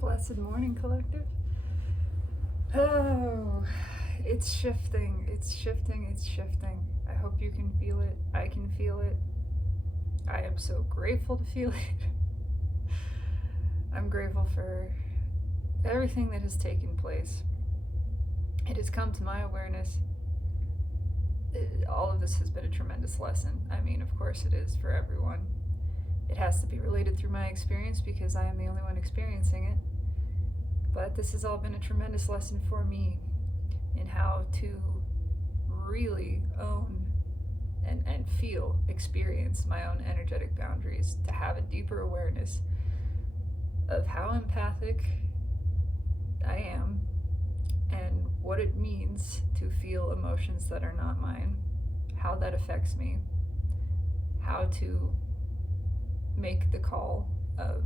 Blessed morning, collective. Oh, it's shifting. It's shifting. It's shifting. I hope you can feel it. I can feel it. I am so grateful to feel it. I'm grateful for everything that has taken place. It has come to my awareness. All of this has been a tremendous lesson. I mean, of course it is for everyone. It has to be related through my experience because I am the only one experiencing it. But this has all been a tremendous lesson for me in how to really own and feel, experience my own energetic boundaries, to have a deeper awareness of how empathic I am and what it means to feel emotions that are not mine, how that affects me, how to make the call of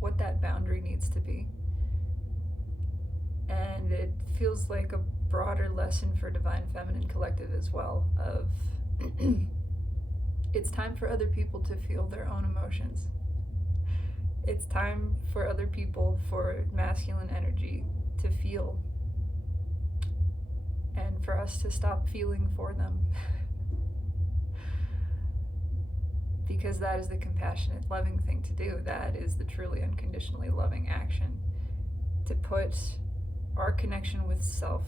what that boundary needs to be. And it feels like a broader lesson for Divine Feminine Collective as well, of it's time for other people to feel their own emotions. It's time for other people, for masculine energy to feel, and for us to stop feeling for them. Because that is the compassionate, loving thing to do. That is the truly unconditionally loving action. To put our connection with self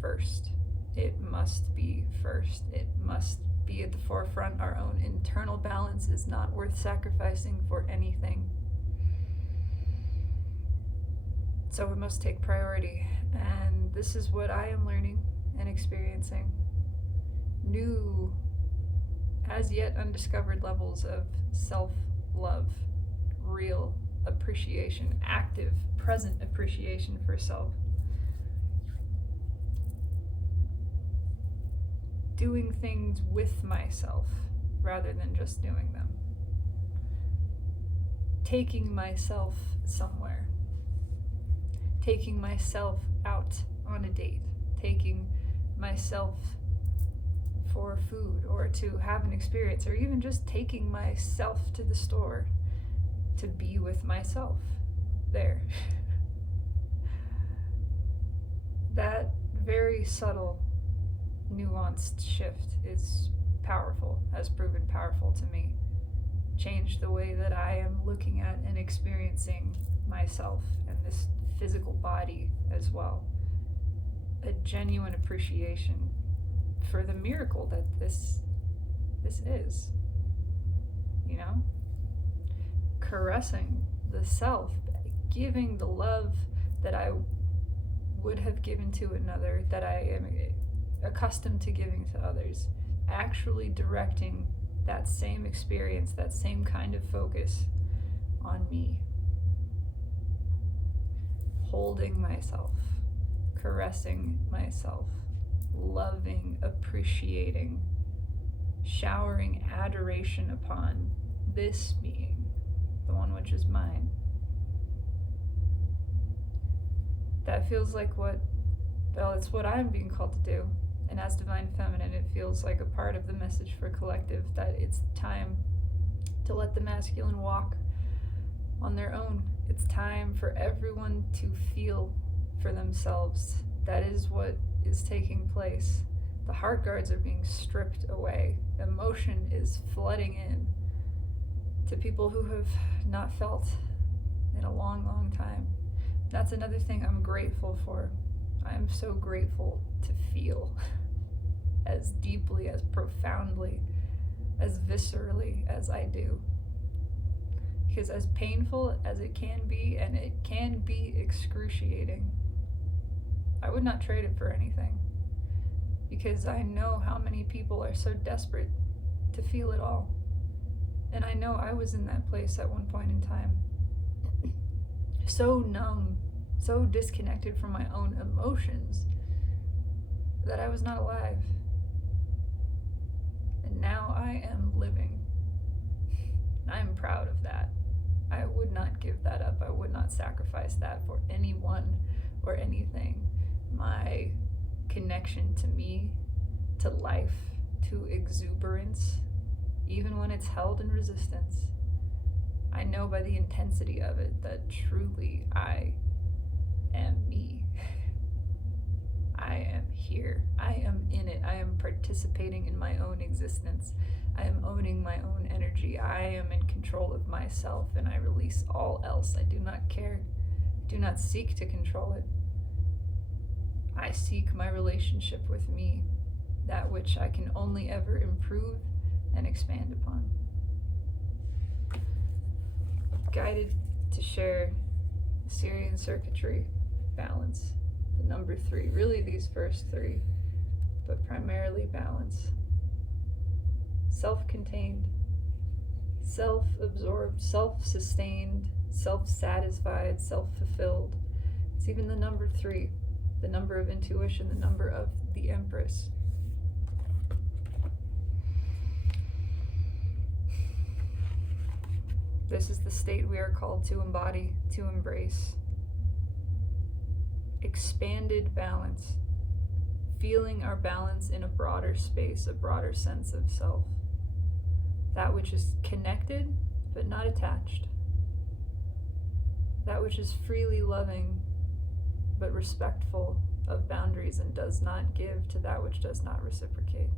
first. It must be first. It must be at the forefront. Our own internal balance is not worth sacrificing for anything. So it must take priority. And this is what I am learning and experiencing. New, as yet undiscovered levels of self-love, real appreciation, active, present appreciation for self. Doing things with myself rather than just doing them. Taking myself somewhere. Taking myself out on a date. Taking myself for food or to have an experience, or even just taking myself to the store to be with myself there. That very subtle, nuanced shift is powerful, has proven powerful to me. Changed the way that I am looking at and experiencing myself and this physical body as well. A genuine appreciation for the miracle that this is, you know? Caressing the self, giving the love that I would have given to another, that I am accustomed to giving to others, actually directing that same experience, that same kind of focus on me. Holding myself, caressing myself, loving, appreciating, showering adoration upon this being, the one which is mine. That feels like it's what I'm being called to do. And as Divine Feminine, it feels like a part of the message for collective, that it's time to let the masculine walk on their own. It's time for everyone to feel for themselves. That is what is taking place. The heart guards are being stripped away. Emotion is flooding in to people who have not felt in a long, long time. That's another thing I'm grateful for. I am so grateful to feel as deeply, as profoundly, as viscerally as I do. Because as painful as it can be, and it can be excruciating, I would not trade it for anything. Because I know how many people are so desperate to feel it all. And I know I was in that place at one point in time. So numb, so disconnected from my own emotions that I was not alive. And now I am living. I am proud of that. I would not give that up. I would not sacrifice that for anyone or anything. My connection to me, to life, to exuberance, even when it's held in resistance, I know by the intensity of it that truly I am me. I am here. I am in it. I am participating in my own existence. I am owning my own energy. I am in control of myself, and I release all else. I do not care. I do not seek to control it. I seek my relationship with me, that which I can only ever improve and expand upon. Guided to share Syrian circuitry balance, the number 3, really these first 3, but primarily balance. Self-contained, self-absorbed, self-sustained, self-satisfied, self-fulfilled. It's even the number 3, the number of intuition, the number of the Empress. This is the state we are called to embody, to embrace. Expanded balance, feeling our balance in a broader space, a broader sense of self. That which is connected but not attached. That which is freely loving but respectful of boundaries and does not give to that which does not reciprocate.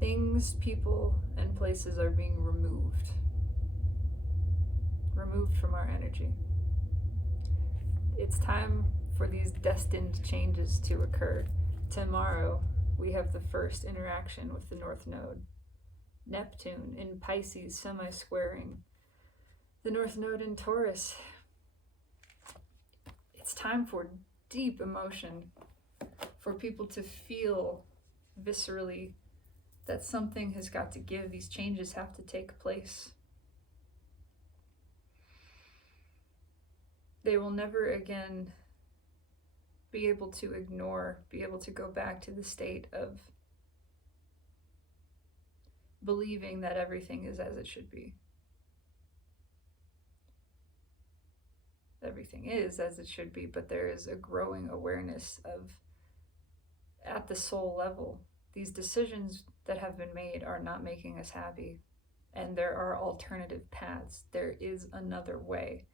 Things, people, and places are being removed from our energy. It's time for these destined changes to occur. Tomorrow, we have the first interaction with the North Node. Neptune in Pisces semi-squaring the North Node in Taurus. It's time for deep emotion, for people to feel viscerally that something has got to give. These changes have to take place. They will never again be able to ignore, be able to go back to the state of believing that everything is as it should be. Everything is as it should be, but there is a growing awareness of, at the soul level, these decisions that have been made are not making us happy, and there are alternative paths. There is another way.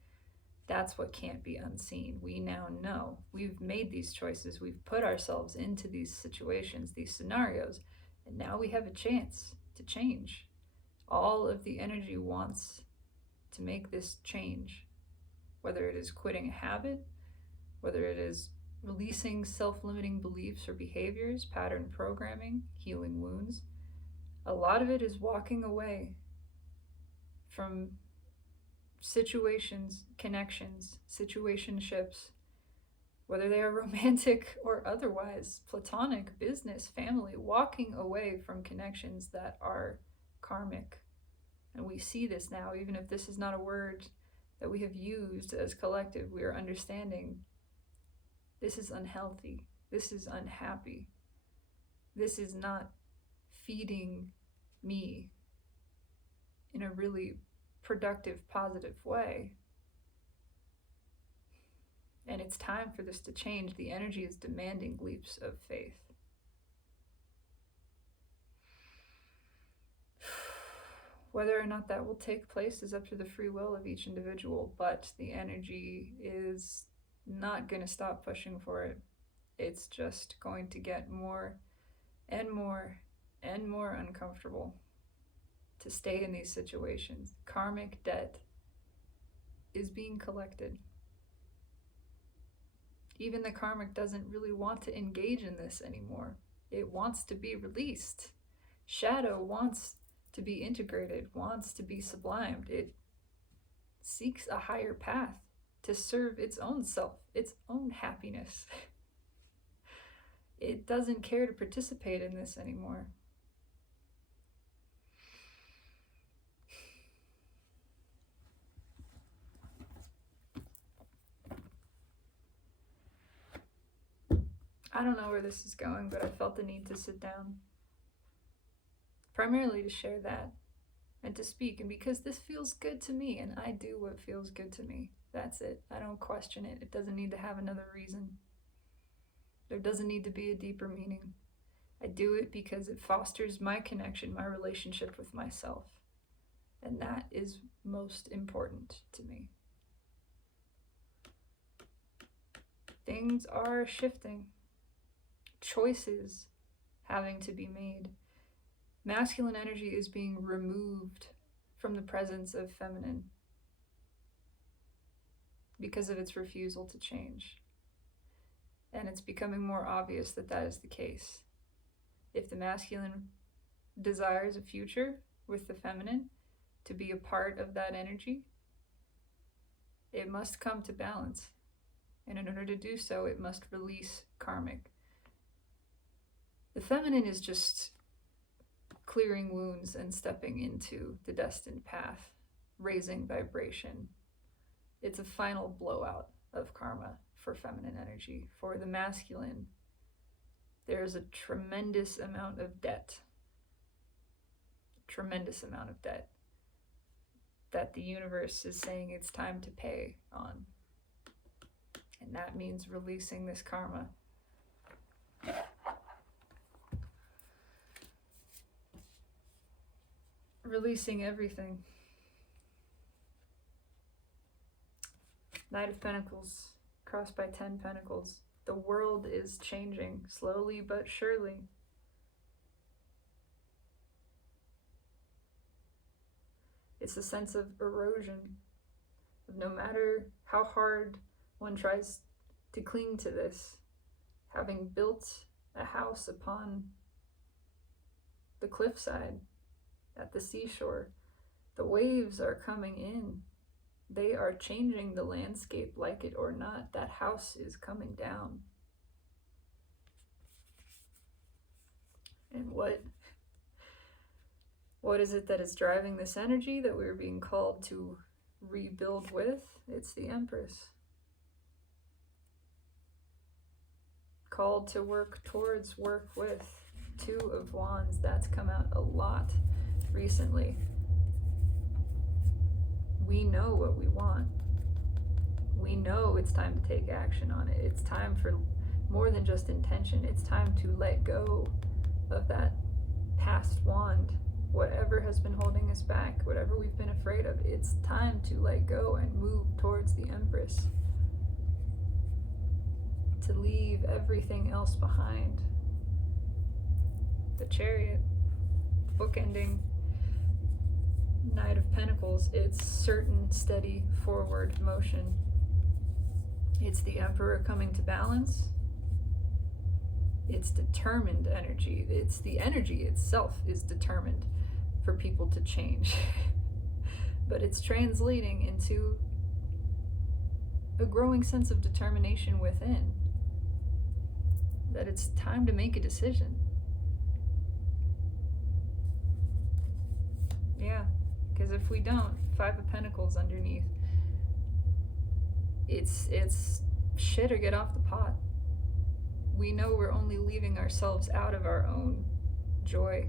That's what can't be unseen. We now know. We've made these choices. We've put ourselves into these situations, these scenarios, and now we have a chance to change. All of the energy wants to make this change, whether it is quitting a habit, whether it is releasing self-limiting beliefs or behaviors, pattern programming, healing wounds. A lot of it is walking away from situations, connections, situationships, whether they are romantic or otherwise, platonic, business, family, walking away from connections that are karmic. And we see this now, even if this is not a word that we have used as collective, we are understanding this is unhealthy, this is unhappy, this is not feeding me in a really productive, positive way. And it's time for this to change. The energy is demanding leaps of faith. Whether or not that will take place is up to the free will of each individual, but the energy is not going to stop pushing for it. It's just going to get more and more and more uncomfortable to stay in these situations. Karmic debt is being collected. Even the karmic doesn't really want to engage in this anymore. It wants to be released. Shadow wants to be integrated, wants to be sublimed. It seeks a higher path to serve its own self, its own happiness. It doesn't care to participate in this anymore. I don't know where this is going, but I felt the need to sit down. Primarily to share that and to speak, and because this feels good to me and I do what feels good to me. That's it. I don't question it. It doesn't need to have another reason. There doesn't need to be a deeper meaning. I do it because it fosters my connection, my relationship with myself. And that is most important to me. Things are shifting. Choices having to be made. Masculine energy is being removed from the presence of feminine because of its refusal to change. And it's becoming more obvious that that is the case. If the masculine desires a future with the feminine, to be a part of that energy, it must come to balance. And in order to do so, it must release karmic. The feminine is just clearing wounds and stepping into the destined path, raising vibration. It's a final blowout of karma for feminine energy. For the masculine, there's a tremendous amount of debt. Tremendous amount of debt that the universe is saying it's time to pay on. And that means releasing this karma. Releasing everything. Knight of Pentacles, crossed by 10 Pentacles. The world is changing, slowly but surely. It's a sense of erosion. No matter how hard one tries to cling to this, having built a house upon the cliffside, at the seashore, the waves are coming in. They are changing the landscape, like it or not. That house is coming down. And what is it that is driving this energy that we're being called to rebuild with? It's the Empress. Called to work towards, work with. Two of Wands, that's come out a lot recently. We know what we want. We know it's time to take action on it. It's time for more than just intention. It's time to let go of that past wand. Whatever has been holding us back, whatever we've been afraid of, it's time to let go and move towards the Empress. To leave everything else behind. The Chariot, bookending Knight of Pentacles, it's certain, steady, forward motion. It's the Emperor coming to balance. It's determined energy. It's the energy itself is determined for people to change. But it's translating into a growing sense of determination within. That it's time to make a decision. Yeah, because if we don't, Five of Pentacles underneath, it's shit or get off the pot. We know we're only leaving ourselves out of our own joy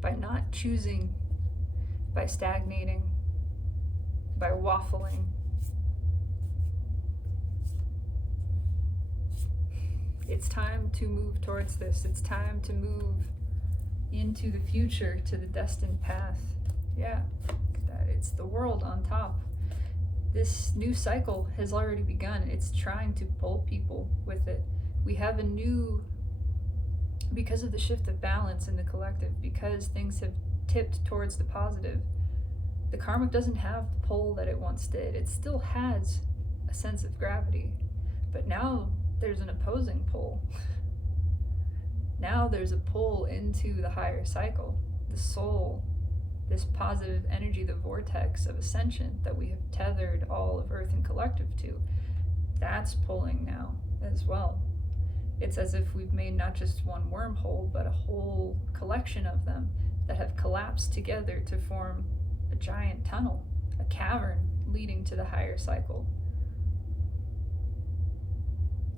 by not choosing, by stagnating, by waffling. It's time to move towards this. It's time to move into the future, to the destined path. Yeah, look at that. It's the world on top. This new cycle has already begun. It's trying to pull people with it. We have a new, because of the shift of balance in the collective, because things have tipped towards the positive, the karmic doesn't have the pull that it once did. It still has a sense of gravity, but now there's an opposing pull. Now there's a pull into the higher cycle, the soul, this positive energy, the vortex of ascension that we have tethered all of Earth and collective to. That's pulling now as well. It's as if we've made not just one wormhole, but a whole collection of them that have collapsed together to form a giant tunnel, a cavern leading to the higher cycle.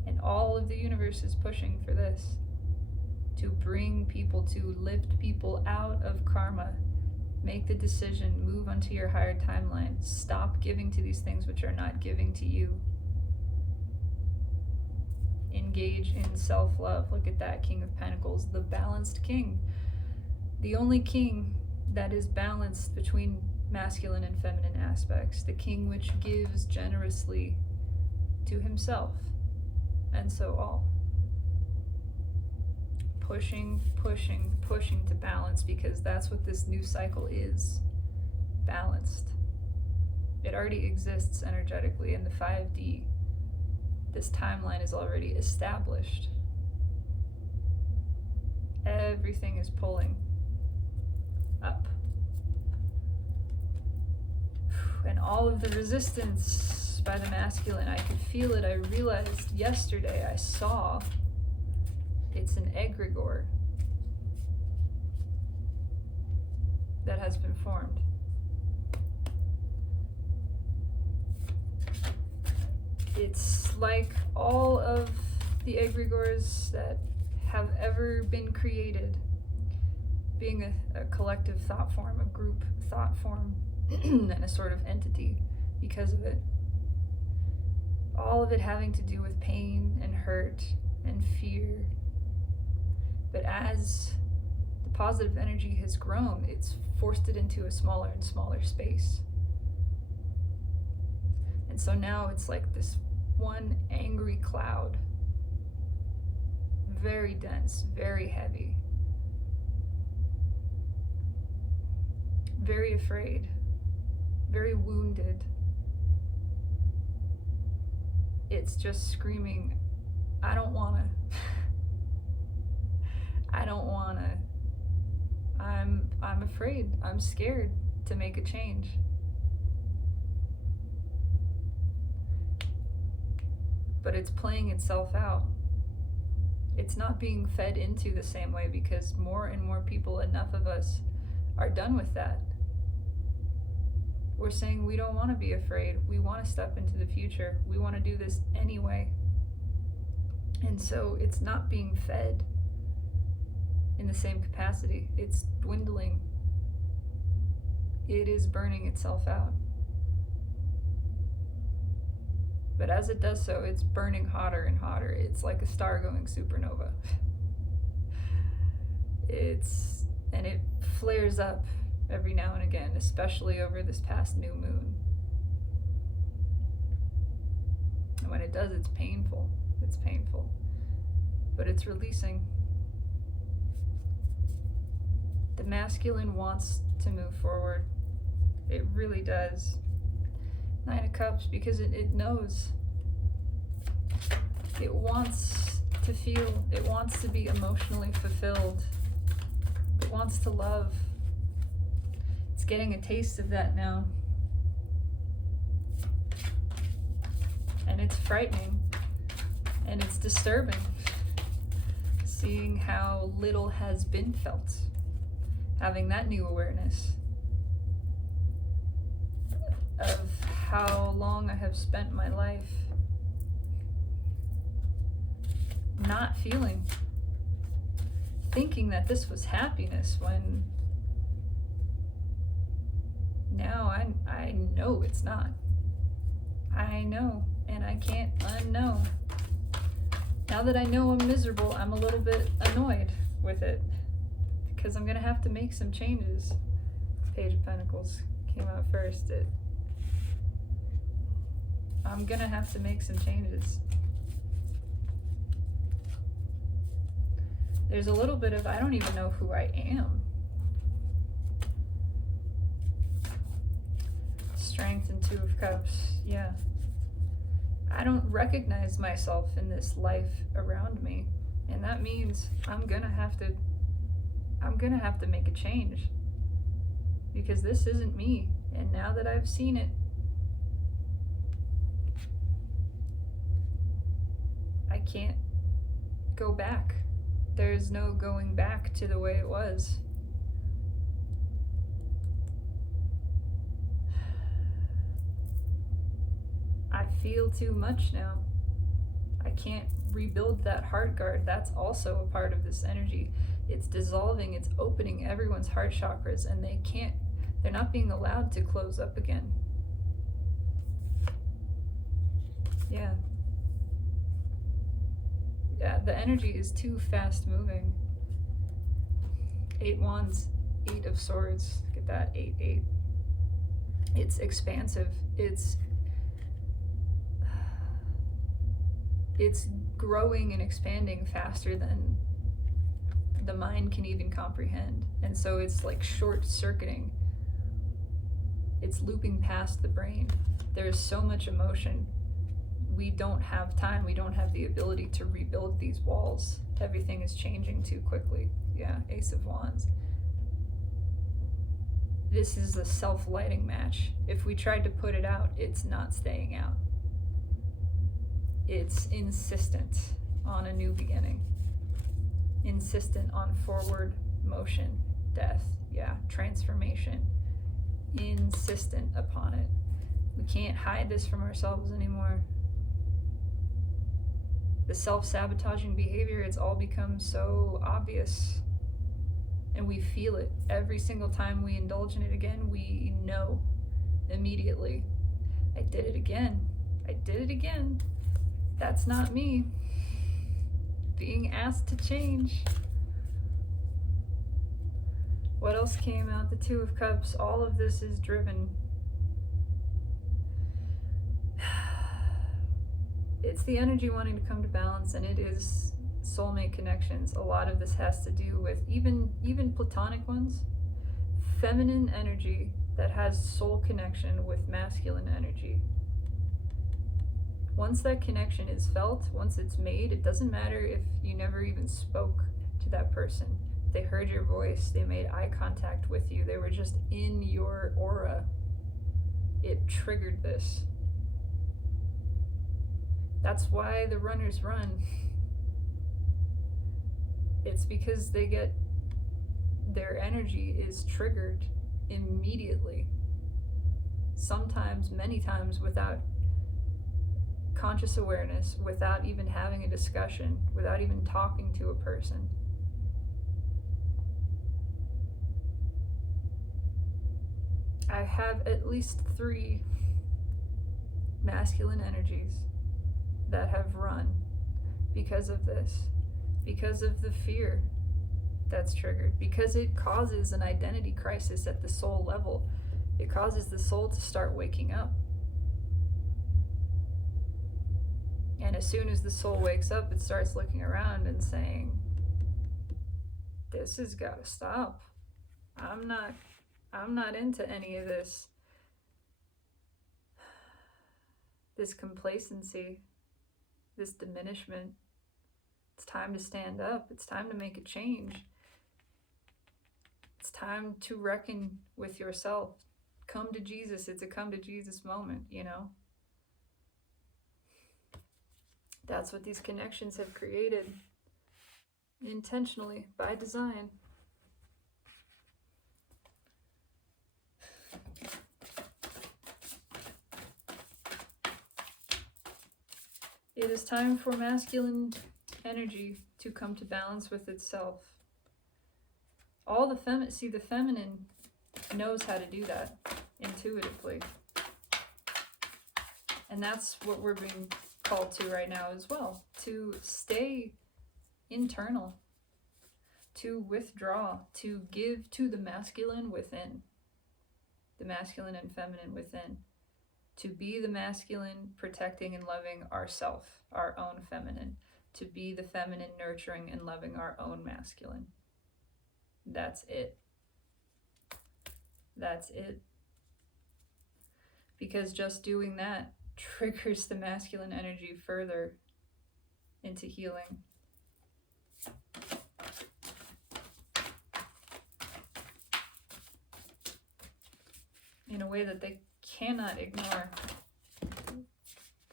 And all of the universe is pushing for this. To bring people, to lift people out of karma. Make the decision, move onto your higher timeline. Stop giving to these things which are not giving to you. Engage in self-love. Look at that, King of Pentacles, the balanced king. The only king that is balanced between masculine and feminine aspects. The king which gives generously to himself, and so all. Pushing to balance, because that's what this new cycle is. Balanced. It already exists energetically in the 5D. This timeline is already established. Everything is pulling up. And all of the resistance by the masculine, I could feel it. I realized yesterday, I saw it's an egregore that has been formed. It's like all of the egregores that have ever been created, being a collective thought form, a group thought form, and a sort of entity because of it. All of it having to do with pain and hurt and fear. But as the positive energy has grown, it's forced it into a smaller and smaller space. And so now it's like this one angry cloud. Very dense, very heavy. Very afraid, very wounded. It's just screaming, I don't wanna. I don't wanna. I'm afraid. I'm scared to make a change. But it's playing itself out. It's not being fed into the same way, because more and more people, enough of us, are done with that. We're saying we don't want to be afraid. We want to step into the future. We want to do this anyway. And so it's not being fed in the same capacity. It's dwindling. It is burning itself out. But as it does so, it's burning hotter and hotter. It's like a star going supernova. And it flares up every now and again, especially over this past new moon. And when it does, it's painful. It's painful. But it's releasing. The masculine wants to move forward. It really does. 9 of Cups, because it knows. It wants to feel. It wants to be emotionally fulfilled. It wants to love. It's getting a taste of that now. And it's frightening. And it's disturbing. Seeing how little has been felt. Having that new awareness of how long I have spent my life not feeling, thinking that this was happiness, when now I know it's not. I know, and I can't unknow. Now that I know I'm miserable, I'm a little bit annoyed with it, because I'm gonna have to make some changes. Page of Pentacles came out first. I'm gonna have to make some changes. There's a little bit of, I don't even know who I am. Strength and 2 of Cups, yeah. I don't recognize myself in this life around me. And that means I'm gonna have to make a change. Because this isn't me. And now that I've seen it, I can't go back. There's no going back to the way it was. I feel too much now. I can't rebuild that heart guard. That's also a part of this energy. It's dissolving, it's opening everyone's heart chakras, and they're not being allowed to close up again. Yeah. Yeah, the energy is too fast moving. 8 Wands, 8 of Swords. at that 8-8. It's expansive. It's growing and expanding faster than the mind can even comprehend. And so it's like short-circuiting. It's looping past the brain. There's so much emotion. We don't have time. We don't have the ability to rebuild these walls. Everything is changing too quickly. Yeah, Ace of Wands. This is a self-lighting match. If we tried to put it out, it's not staying out. It's insistent on a new beginning. Insistent on forward motion, death, yeah, transformation. Insistent upon it. We can't hide this from ourselves anymore. The self-sabotaging behavior, it's all become so obvious. And we feel it. Every single time we indulge in it again, we know immediately. I did it again. I did it again. That's not me. Being asked to change. What else came out? The Two of Cups. All of this is driven. It's the energy wanting to come to balance, and it is soulmate connections. A lot of this has to do with even platonic ones. Feminine energy that has soul connection with masculine energy. Once that connection is felt, once it's made, it doesn't matter if you never even spoke to that person. They heard your voice, they made eye contact with you, they were just in your aura. It triggered this. That's why the runners run. It's because their energy is triggered immediately. Sometimes, many times, without conscious awareness, without even having a discussion, without even talking to a person. I have at least 3 masculine energies that have run because of this, because of the fear that's triggered, because it causes an identity crisis at the soul level. It causes the soul to start waking up. And as soon as the soul wakes up, it starts looking around and saying, this has got to stop. I'm not into any of this complacency, this diminishment. It's time to stand up. It's time to make a change. It's time to reckon with yourself. Come to Jesus. It's a come to Jesus moment, you know? That's what these connections have created, intentionally, by design. It is time for masculine energy to come to balance with itself. All the feminine knows how to do that intuitively. And that's what we're being called to right now as well, to stay internal, to withdraw, to give to the masculine within, the masculine and feminine within, to be the masculine protecting and loving ourself, our own feminine, to be the feminine nurturing and loving our own masculine. That's it. That's it. Because just doing that triggers the masculine energy further into healing. In a way that they cannot ignore.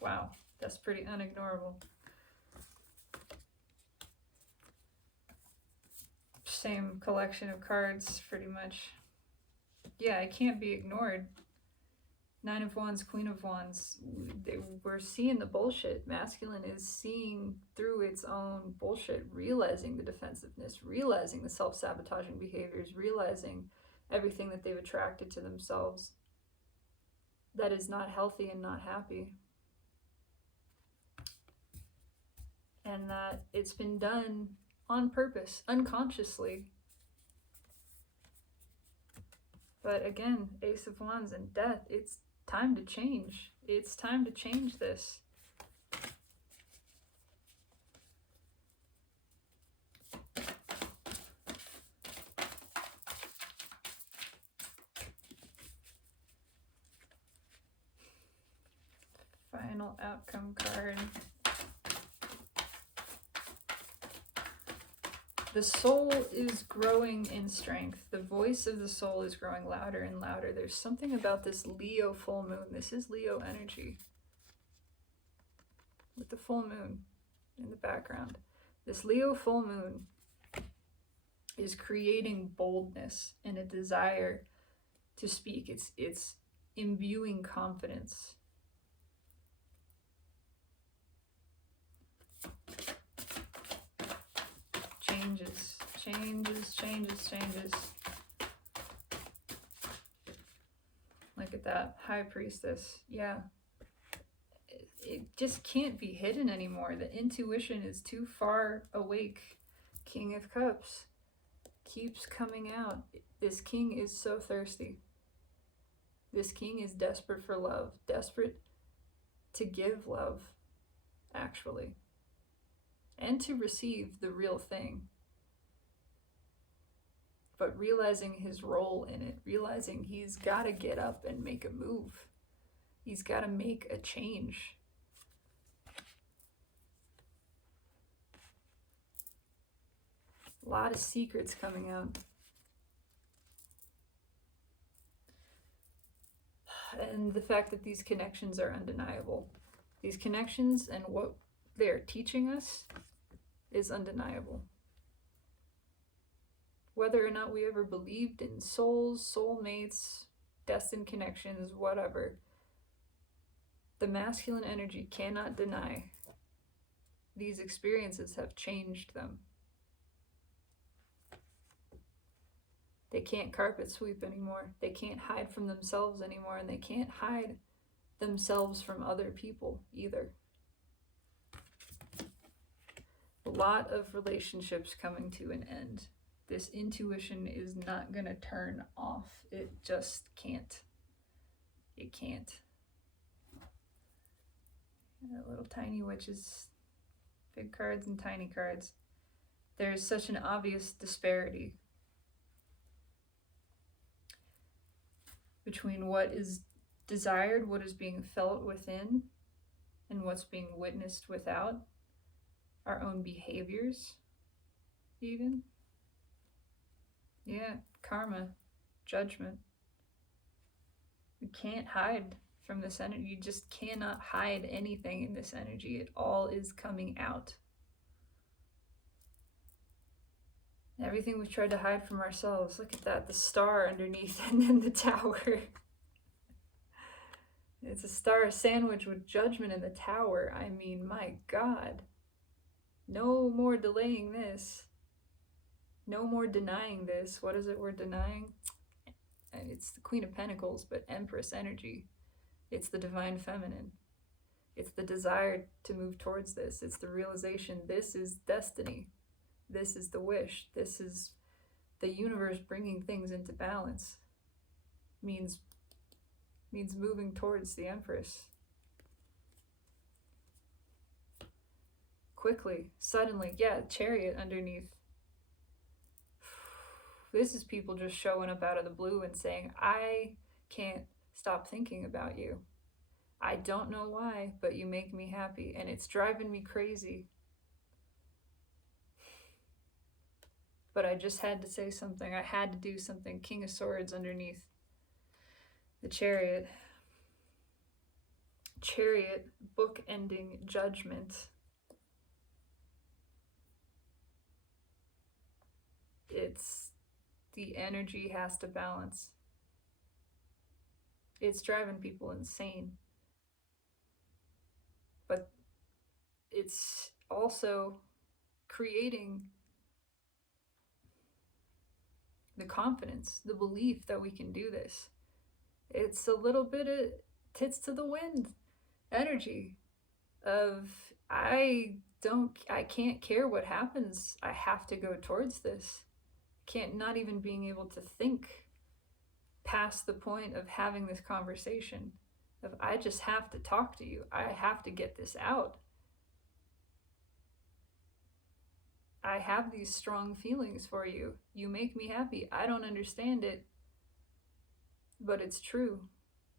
Wow, that's pretty unignorable. Same collection of cards, pretty much. Yeah, it can't be ignored. 9 of Wands, Queen of Wands. We're seeing the bullshit. Masculine is seeing through its own bullshit, realizing the defensiveness, realizing the self-sabotaging behaviors, realizing everything that they've attracted to themselves that is not healthy and not happy. And that it's been done on purpose, unconsciously. But again, Ace of Wands and Death, it's time to change. It's time to change this. Final outcome card. The soul is growing in strength. The voice of the soul is growing louder and louder. There's something about this Leo full moon. This is Leo energy. With the full moon in the background. This Leo full moon is creating boldness and a desire to speak. It's imbuing confidence. Changes. Look at that, High Priestess. Yeah. It just can't be hidden anymore. The intuition is too far awake. King of Cups keeps coming out. This king is so thirsty. This king is desperate for love. Desperate to give love, actually. And to receive the real thing. But realizing his role in it, realizing he's got to get up and make a move. He's got to make a change. A lot of secrets coming out. And the fact that these connections are undeniable. These connections and what they're teaching us is undeniable. Whether or not we ever believed in souls, soulmates, destined connections, whatever, the masculine energy cannot deny these experiences have changed them. They can't carpet sweep anymore. They can't hide from themselves anymore, and they can't hide themselves from other people either. A lot of relationships coming to an end. This intuition is not going to turn off. It just can't. It can't. Little tiny witches, big cards and tiny cards. There's such an obvious disparity between what is desired, what is being felt within, and what's being witnessed without. Our own behaviors, even. Yeah, karma, judgment. We can't hide from this energy. You just cannot hide anything in this energy. It all is coming out. Everything we've tried to hide from ourselves. Look at that, the star underneath and then the tower. It's a star sandwich with judgment in the tower. I mean, my God. No more delaying this. No more denying this. What is it we're denying? It's the Queen of Pentacles, but Empress energy. It's the divine feminine. It's the desire to move towards this. It's the realization this is destiny. This is the wish. This is the universe bringing things into balance. Means moving towards the Empress. Quickly, suddenly, yeah, Chariot underneath. This is people just showing up out of the blue and saying, I can't stop thinking about you. I don't know why, but you make me happy, and it's driving me crazy. But I just had to say something. I had to do something. King of Swords underneath the Chariot. Chariot, book-ending judgment. It's the energy has to balance. It's driving people insane. But it's also creating the confidence, the belief that we can do this. It's a little bit of tits to the wind energy of I can't care what happens. I have to go towards this. Not even being able to think past the point of having this conversation of I just have to talk to you. I have to get this out. I have these strong feelings for you. You make me happy. I don't understand it, but it's true.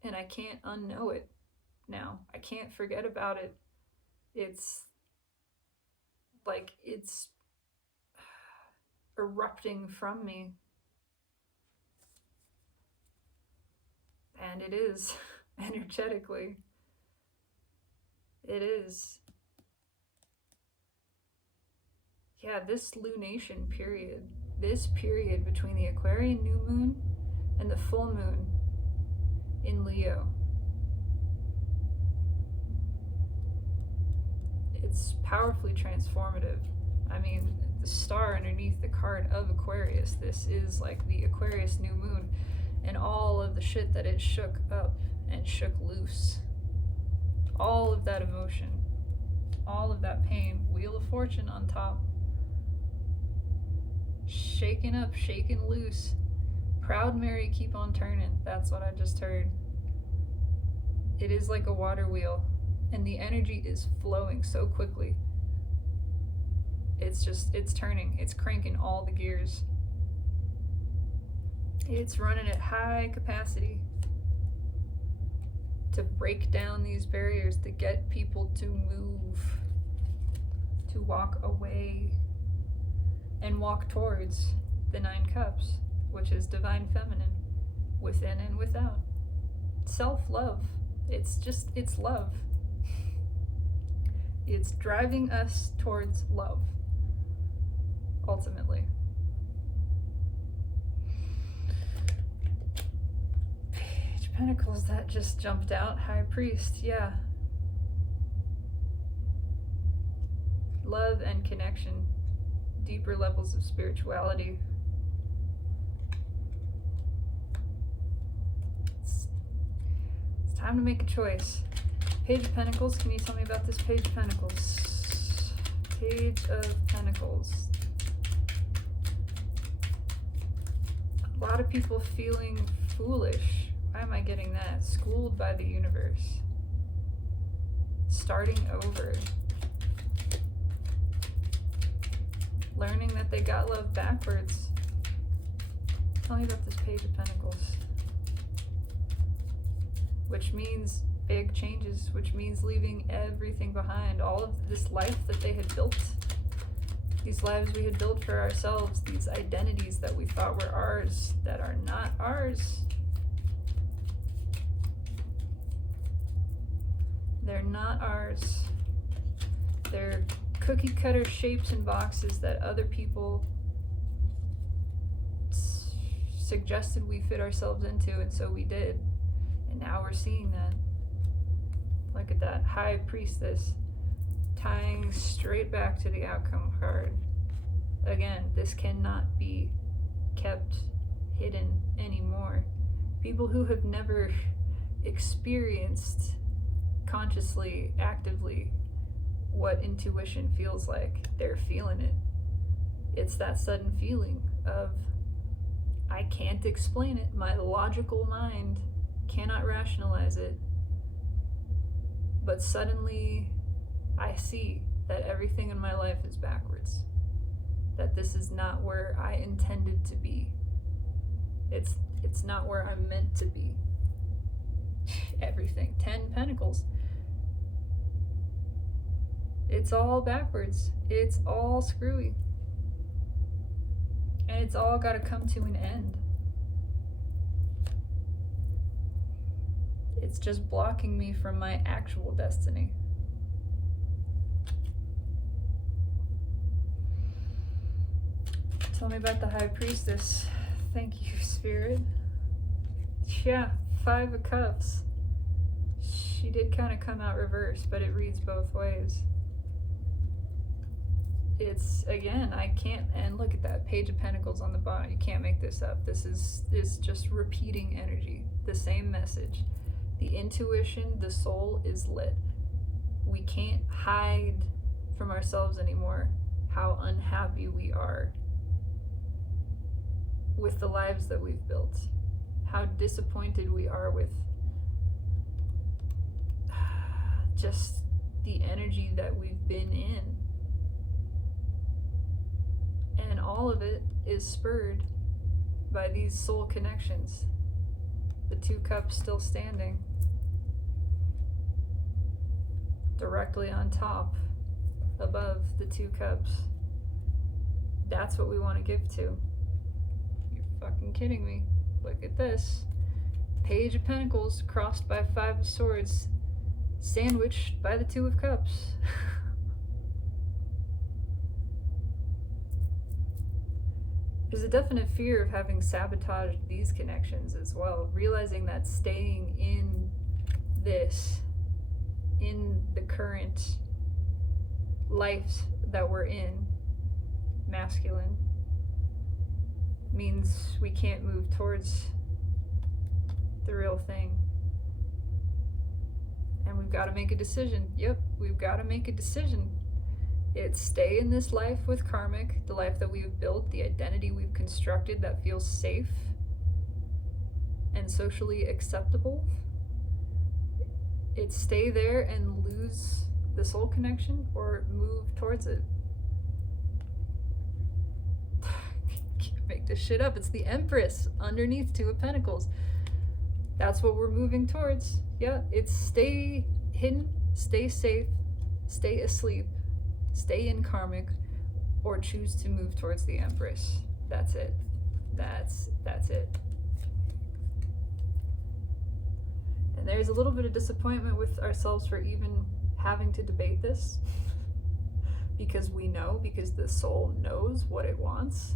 And I can't unknow it now. I can't forget about it. It's like it's erupting from me. And it is, energetically. It is. Yeah, this lunation period, this period between the Aquarian new moon and the full moon in Leo, it's powerfully transformative. I mean, the star underneath the card of Aquarius, this is like the Aquarius new moon and all of the shit that it shook up and shook loose. All of that emotion, all of that pain, Wheel of Fortune on top. Shaken up, shaken loose. Proud Mary, keep on turning. That's what I just heard. It is like a water wheel, and the energy is flowing so quickly. It's turning. It's cranking all the gears. It's running at high capacity to break down these barriers, to get people to move, to walk away and walk towards the 9 cups, which is divine feminine, within and without. Self-love. It's love. It's driving us towards love, ultimately. Page of Pentacles, that just jumped out. High Priest, yeah. Love and connection. Deeper levels of spirituality. It's time to make a choice. Page of Pentacles, can you tell me about this Page of Pentacles? Page of Pentacles. A lot of people feeling foolish. Why am I getting that? Schooled by the universe. Starting over. Learning that they got love backwards. Tell me about this Page of Pentacles. Which means big changes, which means leaving everything behind. All of this life that they had built, these lives we had built for ourselves, these identities that we thought were ours, that are not ours. They're not ours. They're cookie cutter shapes and boxes that other people suggested we fit ourselves into, and so we did. And now we're seeing that. Look at that. High Priestess, tying straight back to the outcome card. Again, this cannot be kept hidden anymore. People who have never experienced consciously, actively, what intuition feels like, they're feeling it. It's that sudden feeling of, I can't explain it. My logical mind cannot rationalize it. But suddenly I see that everything in my life is backwards. That this is not where I intended to be. It's not where I'm meant to be. Everything. 10 Pentacles. It's all backwards. It's all screwy. And it's all got to come to an end. It's just blocking me from my actual destiny. Tell me about the High Priestess. Thank you, Spirit. Yeah, 5 of Cups. She did kind of come out reversed, but it reads both ways. It's, again, I can't, and look at that, Page of Pentacles on the bottom. You can't make this up. This is just repeating energy. The same message. The intuition, the soul is lit. We can't hide from ourselves anymore how unhappy we are with the lives that we've built. how disappointed we are with just the energy that we've been in. And all of it is spurred by these soul connections. The 2 cups still standing directly on top, above the 2 cups. That's what we want to give to. You're fucking kidding me. Look at this. Page of Pentacles crossed by 5 of Swords, sandwiched by the 2 of Cups. There's a definite fear of having sabotaged these connections as well, realizing that staying in this, in the current life that we're in, masculine, means we can't move towards the real thing. And we've got to make a decision. Yep, we've got to make a decision. It's stay in this life with karmic, the life that we've built, the identity we've constructed that feels safe and socially acceptable. It's stay there and lose the soul connection, or move towards it. Can't make this shit up. It's the Empress underneath 2 of Pentacles. That's what we're moving towards. Yeah, it's stay hidden, stay safe, stay asleep, stay in karmic, or choose to move towards the Empress. That's it. That's it. And there's a little bit of disappointment with ourselves for even having to debate this, because we know, because the soul knows what it wants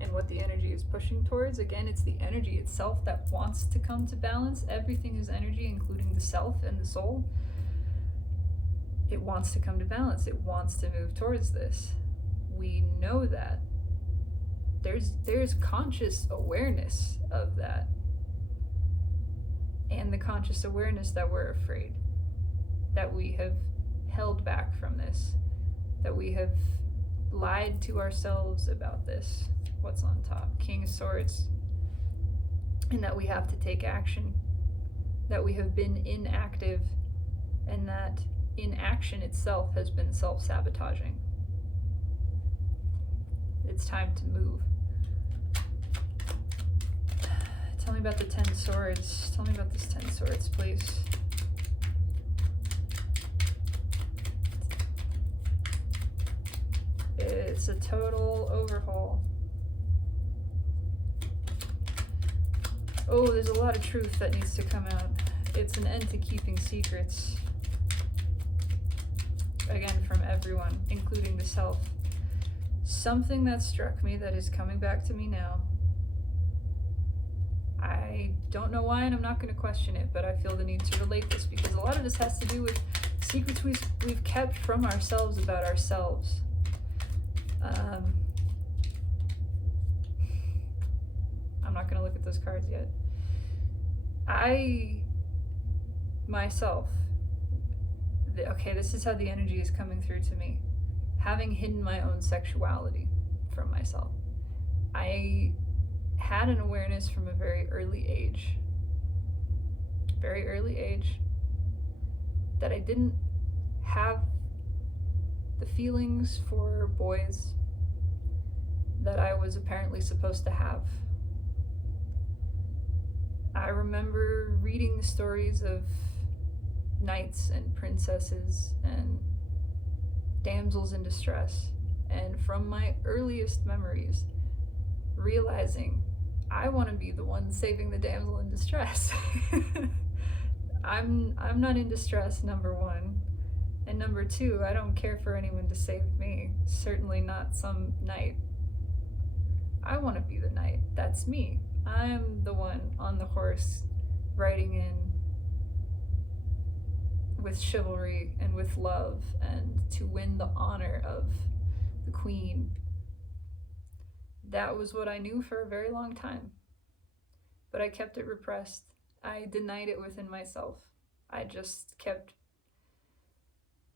and what the energy is pushing towards. Again, it's the energy itself that wants to come to balance. Everything is energy, including the self and the soul. It wants to come to balance. It wants to move towards this. We know that. There's conscious awareness of that. And the conscious awareness that we're afraid, that we have held back from this, that we have lied to ourselves about this. What's on top? King of Swords. And that we have to take action, that we have been inactive, and that inaction itself has been self-sabotaging. It's time to move. Tell me about the 10 Swords. Tell me about this 10 Swords, please. It's a total overhaul. Oh, there's a lot of truth that needs to come out. It's an end to keeping secrets. Again, from everyone, including the self. Something that struck me that is coming back to me now. I don't know why, and I'm not going to question it, but I feel the need to relate this, because a lot of this has to do with secrets we've kept from ourselves about ourselves. I'm not going to look at those cards yet. I, myself, okay, this is how the energy is coming through to me. Having hidden my own sexuality from myself. I had an awareness from a very early age, that I didn't have the feelings for boys that I was apparently supposed to have. I remember reading the stories of knights and princesses and damsels in distress, and from my earliest memories, realizing I want to be the one saving the damsel in distress. I'm not in distress, number one. And number two, I don't care for anyone to save me. Certainly not some knight. I want to be the knight. That's me. I'm the one on the horse riding in with chivalry and with love, and to win the honor of the queen. That was what I knew for a very long time. But I kept it repressed. I denied it within myself. I just kept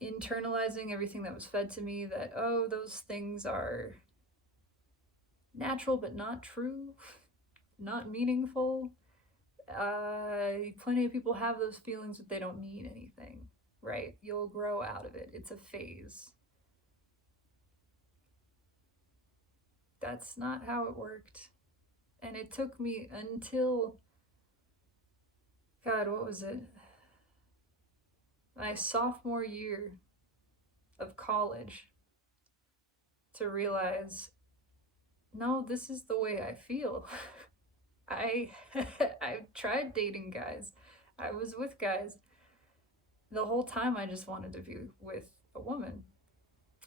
internalizing everything that was fed to me, that, oh, those things are natural but not true, not meaningful. Plenty of people have those feelings, but they don't mean anything, right? You'll grow out of it. It's a phase. That's not how it worked. And it took me until, God, what was it? My sophomore year of college to realize, no, this is the way I feel. I tried dating guys. I was with guys. The whole time I just wanted to be with a woman.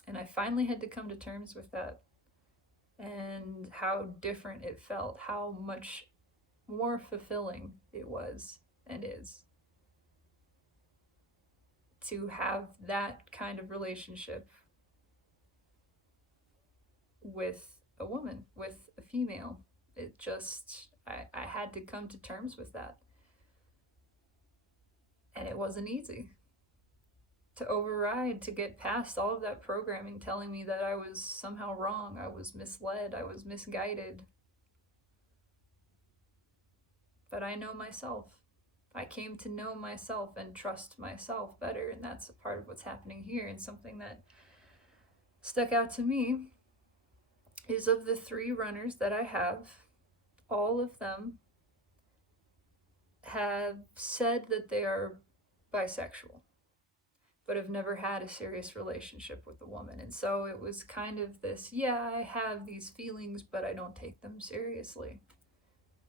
And I finally had to come to terms with that and how different it felt, how much more fulfilling it was and is to have that kind of relationship with a woman, with a female. It just, I had to come to terms with that. And it wasn't easy to override, to get past all of that programming telling me that I was somehow wrong, I was misled, I was misguided. But I know myself. I came to know myself and trust myself better, and that's a part of what's happening here. And something that stuck out to me is, of the 3 runners that I have, all of them have said that they are bisexual, but have never had a serious relationship with a woman. And so it was kind of this, yeah, I have these feelings, but I don't take them seriously,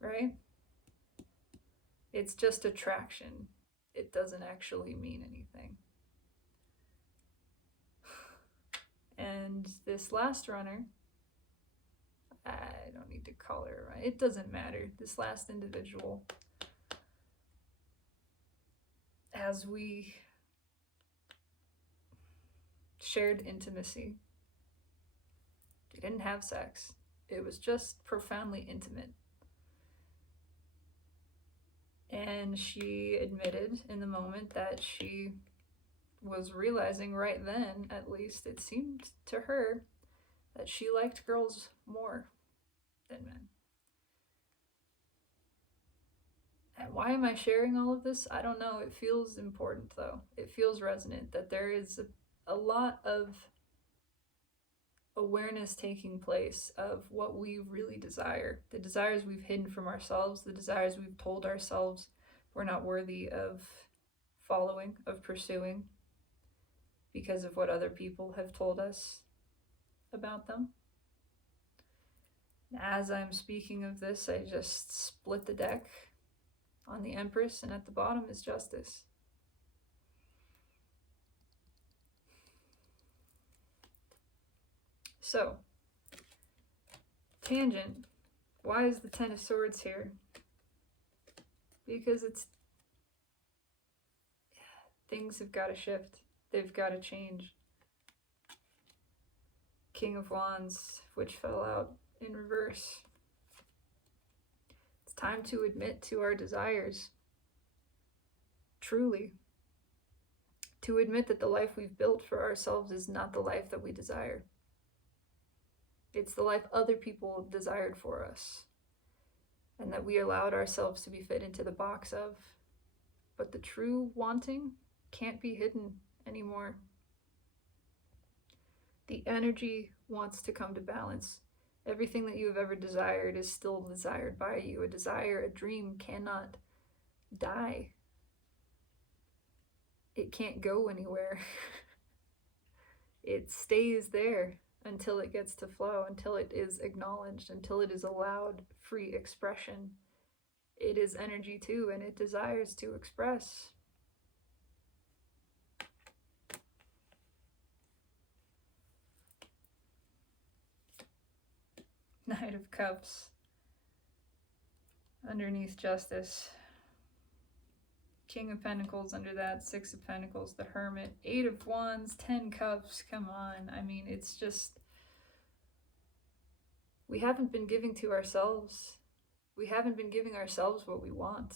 right? It's just attraction. It doesn't actually mean anything. And this last runner, I don't need to call her, right? It doesn't matter. This last individual, as we shared intimacy, we didn't have sex. It was just profoundly intimate. And she admitted in the moment that she was realizing right then, at least it seemed to her, that she liked girls more than men. And why am I sharing all of this? I don't know. It feels important, though. It feels resonant that there is a lot of awareness taking place of what we really desire, the desires we've hidden from ourselves, the desires we've told ourselves we're not worthy of following, of pursuing, because of what other people have told us about them. As I'm speaking of this, I just split the deck on the Empress, and at the bottom is Justice. So, tangent. Why is the Ten of Swords here? Because things have got to shift. They've got to change. King of Wands, which fell out in reverse. It's time to admit to our desires. Truly. To admit that the life we've built for ourselves is not the life that we desire. It's the life other people desired for us, and that we allowed ourselves to be fit into the box of. But the true wanting can't be hidden anymore. The energy wants to come to balance. Everything that you have ever desired is still desired by you. A desire, a dream cannot die. It can't go anywhere. It stays there until it gets to flow, until it is acknowledged, until it is allowed free expression. It is energy too, and it desires to express. Knight of Cups. Underneath Justice. King of Pentacles under that, 6 of Pentacles, the Hermit, 8 of Wands, 10 Cups, come on. I mean, it's just, we haven't been giving to ourselves. We haven't been giving ourselves what we want.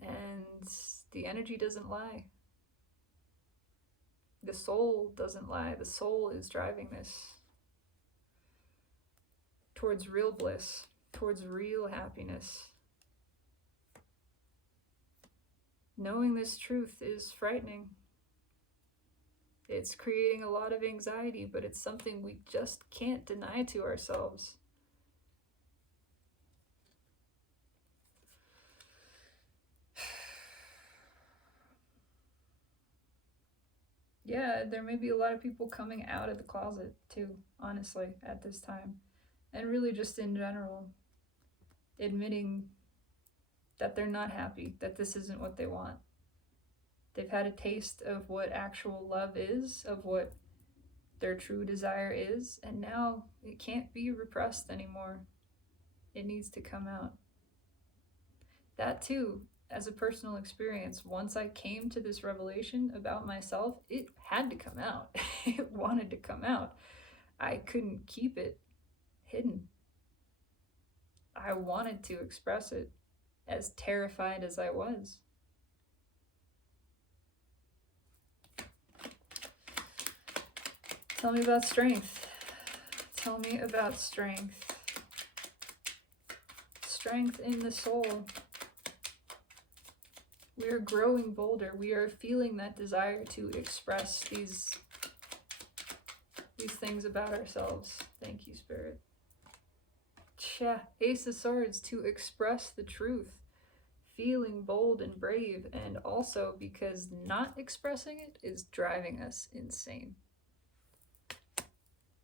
And the energy doesn't lie. The soul doesn't lie. The soul is driving this towards real bliss, towards real happiness. Knowing this truth is frightening. It's creating a lot of anxiety, but it's something we just can't deny to ourselves. Yeah, there may be a lot of people coming out of the closet too, honestly, at this time. And really just in general, admitting that they're not happy, that this isn't what they want. They've had a taste of what actual love is, of what their true desire is, and now it can't be repressed anymore. It needs to come out. That too, as a personal experience, once I came to this revelation about myself, it had to come out. It wanted to come out. I couldn't keep it hidden. I wanted to express it, as terrified as I was. Tell me about strength. Tell me about strength. Strength in the soul. We are growing bolder. We are feeling that desire to express these things about ourselves. Thank you, Spirit. Ace of Swords, to express the truth. Feeling bold and brave, and also because not expressing it is driving us insane.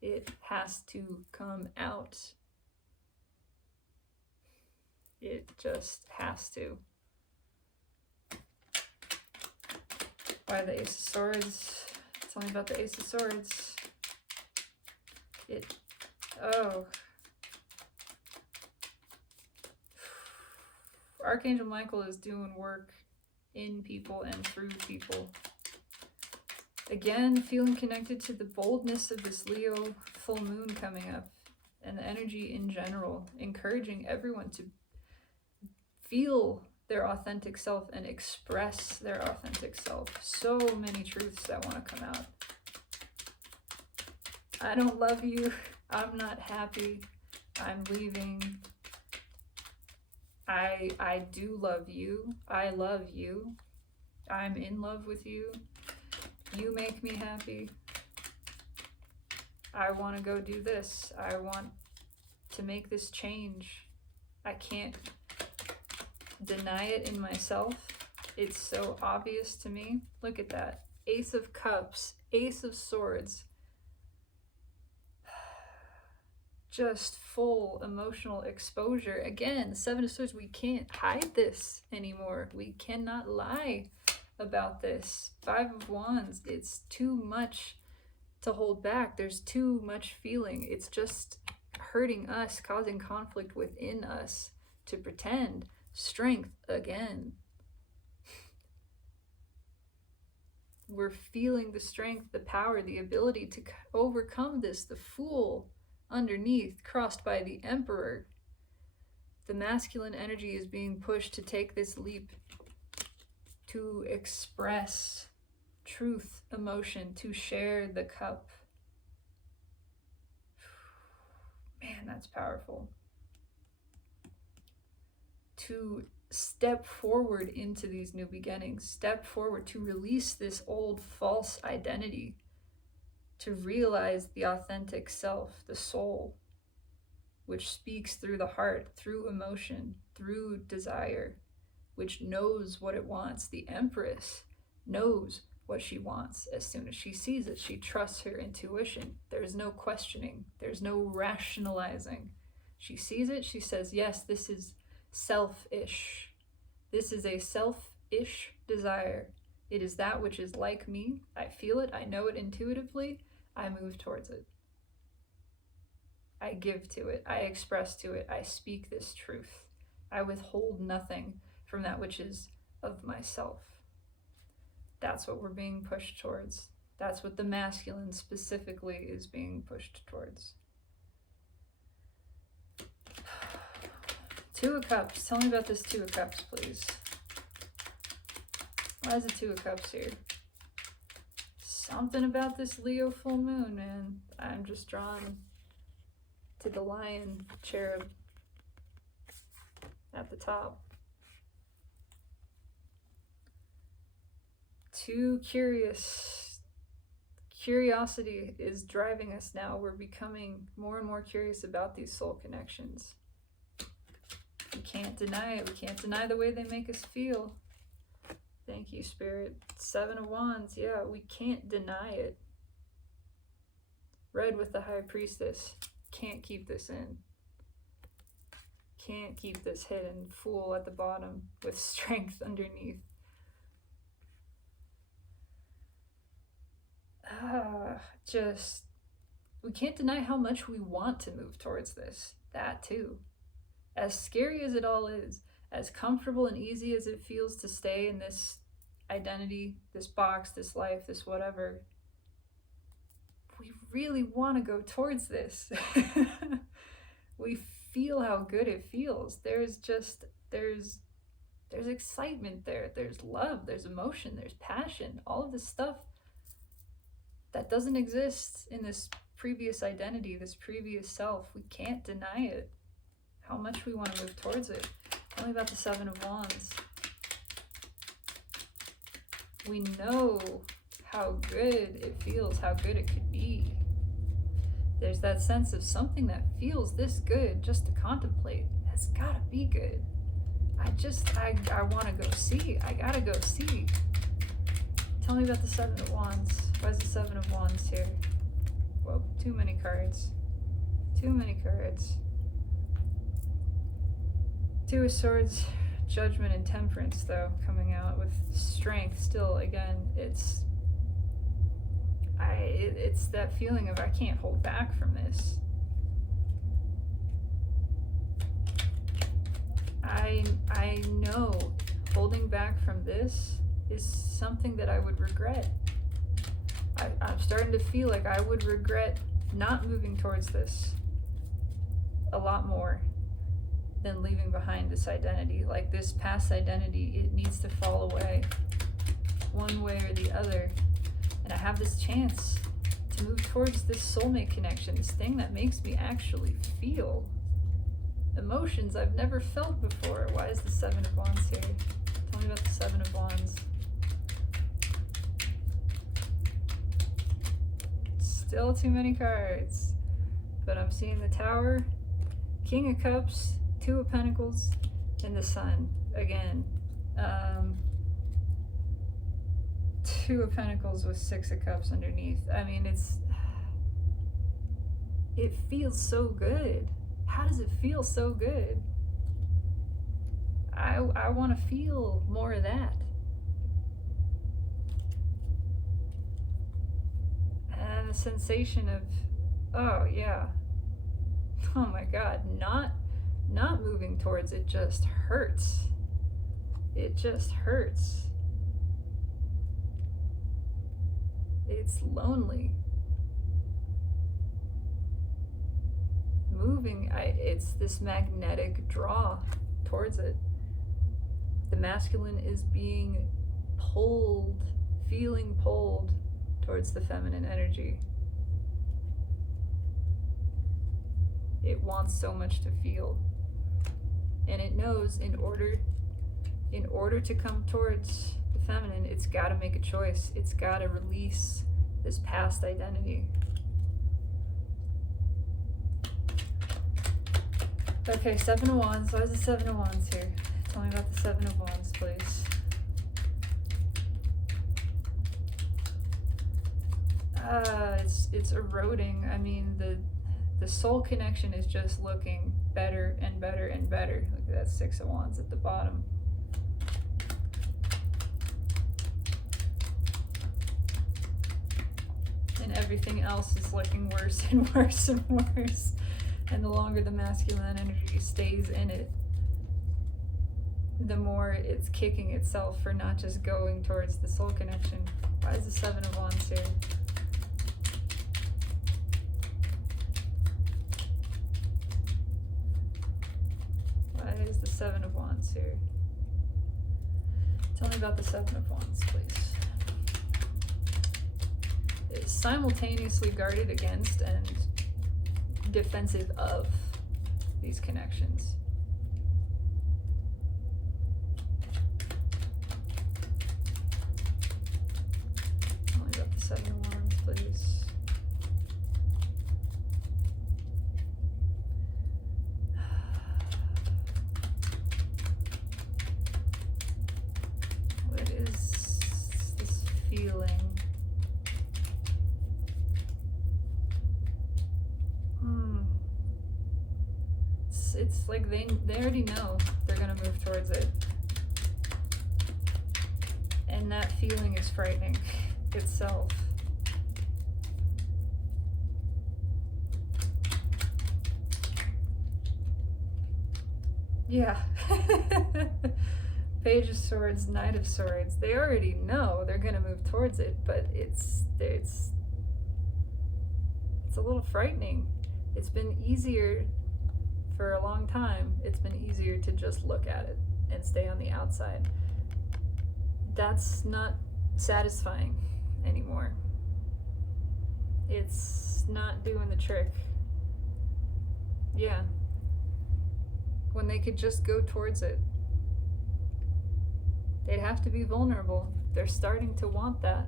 It has to come out. It just has to. Why the Ace of Swords? Tell me about the Ace of Swords. Archangel Michael is doing work in people and through people. Again, feeling connected to the boldness of this Leo full moon coming up and the energy in general, encouraging everyone to feel their authentic self and express their authentic self. So many truths that want to come out. I don't love you. I'm not happy. I'm leaving. I do love you. I love you. I'm in love with you. You make me happy. I want to go do this. I want to make this change. I can't deny it in myself. It's so obvious to me. Look at that. Ace of Cups, Ace of Swords. Just full emotional exposure. Again, Seven of Swords, we can't hide this anymore. We cannot lie about this. Five of Wands, it's too much to hold back. There's too much feeling. It's just hurting us, causing conflict within us to pretend. Strength again. We're feeling the strength, the power, the ability to overcome this. The Fool underneath, crossed by the Emperor. The masculine energy is being pushed to take this leap, to express truth, emotion, to share the cup. Man, that's powerful. To step forward into these new beginnings, step forward to release this old false identity, to realize the authentic self, the soul, which speaks through the heart, through emotion, through desire, which knows what it wants. The Empress knows what she wants as soon as she sees it. She trusts her intuition. There's no questioning. There's no rationalizing. She sees it. She says, yes, this is selfish. This is a selfish desire. It is that which is like me. I feel it. I know it intuitively. I move towards it. I give to it. I express to it. I speak this truth. I withhold nothing from that which is of myself. That's what we're being pushed towards. That's what the masculine specifically is being pushed towards. Two of Cups. Tell me about this Two of Cups, please. Why is the Two of Cups here? something about this Leo full moon, man. I'm just drawn to the lion cherub at the top. Too curious. Curiosity is driving us now. We're becoming more and more curious about these soul connections. We can't deny it. We can't deny the way they make us feel. Thank you, Spirit. 7 of Wands. Yeah, we can't deny it. Red with the High Priestess. Can't keep this in. Can't keep this hidden. Fool at the bottom with strength underneath. We can't deny how much we want to move towards this. That too. As scary as it all is, as comfortable and easy as it feels to stay in this identity, this box, this life, this whatever, we really want to go towards this. We feel how good it feels. There's excitement there. There's love, there's emotion, there's passion, all of this stuff that doesn't exist in this previous identity, this previous self. We can't deny it. How much we want to move towards it. Tell me about the 7 of Wands. We know how good it feels, how good it could be. There's that sense of something that feels this good just to contemplate. It's gotta be good. I want to go see. I gotta go see. Tell me about the 7 of Wands. Why is the 7 of Wands here? Whoa, too many cards. Too many cards. 2 of Swords, Judgment and Temperance, though, coming out with strength. Still, again, it's that feeling of I can't hold back from this. I know holding back from this is something that I would regret. I'm starting to feel like I would regret not moving towards this a lot more than leaving behind this identity. Like this past identity, it needs to fall away one way or the other. And I have this chance to move towards this soulmate connection, this thing that makes me actually feel emotions I've never felt before. Why is the 7 of Wands here? Tell me about the 7 of Wands. Still too many cards. But I'm seeing the Tower, King of Cups, 2 of Pentacles, and the Sun. Again, 2 of Pentacles with 6 of Cups underneath. I mean, it feels so good. How does it feel so good? I want to feel more of that. And the sensation of, oh yeah, oh my God, not moving towards it just hurts. It just hurts. It's lonely. Moving, it's this magnetic draw towards it. The masculine is being pulled, feeling pulled towards the feminine energy. It wants so much to feel. And it knows in order to come towards the feminine, it's got to make a choice. It's got to release this past identity. Okay, 7 of Wands. Why is the 7 of Wands here? Tell me about the 7 of Wands, please. It's eroding. I mean, the soul connection is just looking better and better and better. Look at that 6 of Wands at the bottom. And everything else is looking worse and worse and worse. And the longer the masculine energy stays in it, the more it's kicking itself for not just going towards the soul connection. Why is the 7 of Wands here? Why is the 7 of Wands here? Tell me about the 7 of Wands, please. is simultaneously guarded against and defensive of these connections. Only got the Seven of Wands, please. What is this feeling? It's like they already know they're gonna move towards it. And that feeling is frightening itself. Yeah. Page of Swords, Knight of Swords. They already know they're gonna move towards it, but it's a little frightening. It's been easier for a long time. It's been easier to just look at it and stay on the outside. That's not satisfying anymore. It's not doing the trick. Yeah. When they could just go towards it. They'd have to be vulnerable. They're starting to want that.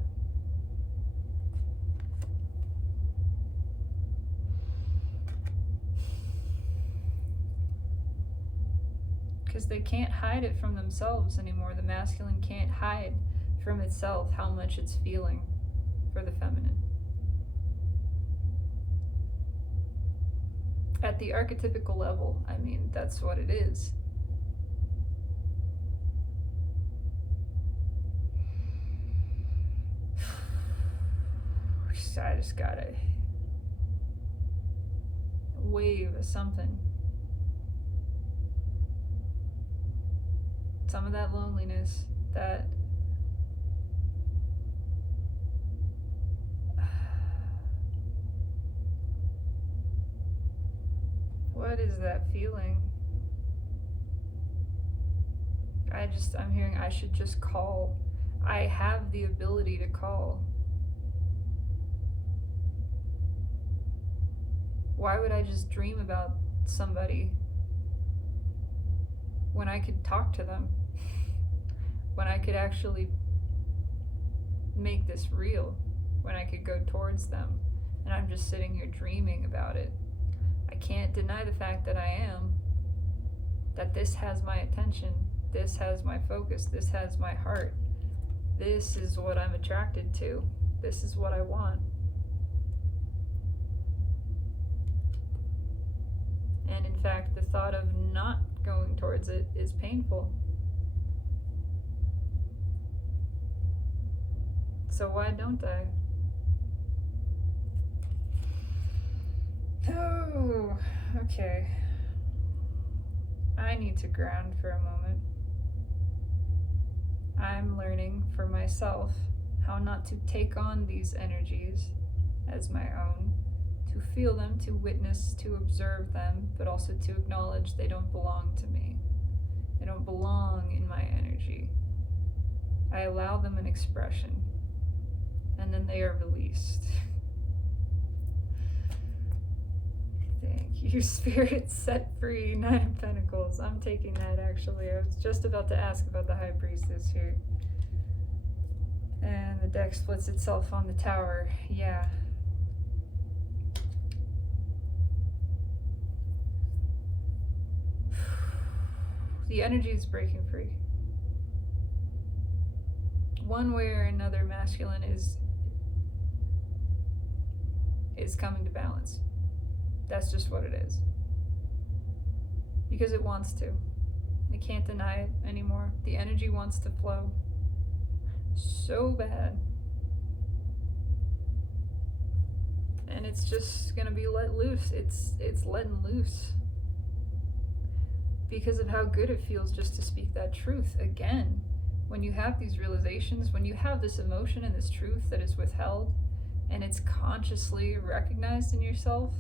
Because they can't hide it from themselves anymore. The masculine can't hide from itself how much it's feeling for the feminine. At the archetypical level, I mean, that's what it is. I just got a wave of something. Some of that loneliness, that what is that feeling? I'm hearing I should just call. I have the ability to call. Why would I just dream about somebody when I could talk to them? When I could actually make this real? When I could go towards them? And I'm just sitting here dreaming about it. I can't deny the fact that I am. That this has my attention. This has my focus. This has my heart. This is what I'm attracted to. This is what I want. And in fact, the thought of not going towards it is painful. So why don't I? Oh, okay. I need to ground for a moment. I'm learning for myself how not to take on these energies as my own, to feel them, to witness, to observe them, but also to acknowledge they don't belong to me. They don't belong in my energy. I allow them an expression, and then they are released. Thank you, Spirit. Set free. 9 of Pentacles. I'm taking that, actually. I was just about to ask about the High Priestess here. And the deck splits itself on the Tower. Yeah. The energy is breaking free. One way or another, masculine is coming to balance. That's just what it is. Because it wants to. It can't deny it anymore. The energy wants to flow so bad. And it's just gonna be let loose. It's letting loose. Because of how good it feels just to speak that truth again. When you have these realizations, when you have this emotion and this truth that is withheld, and it's consciously recognized in yourself,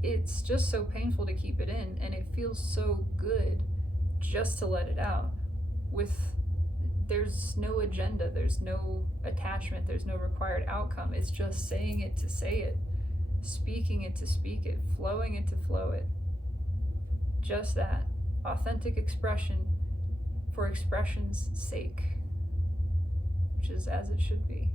it's just so painful to keep it in, and it feels so good just to let it out with there's no agenda, there's no attachment, there's no required outcome. It's just saying it to say it, speaking it to speak it, flowing it to flow it. Just that. Authentic expression for expression's sake, which is as it should be.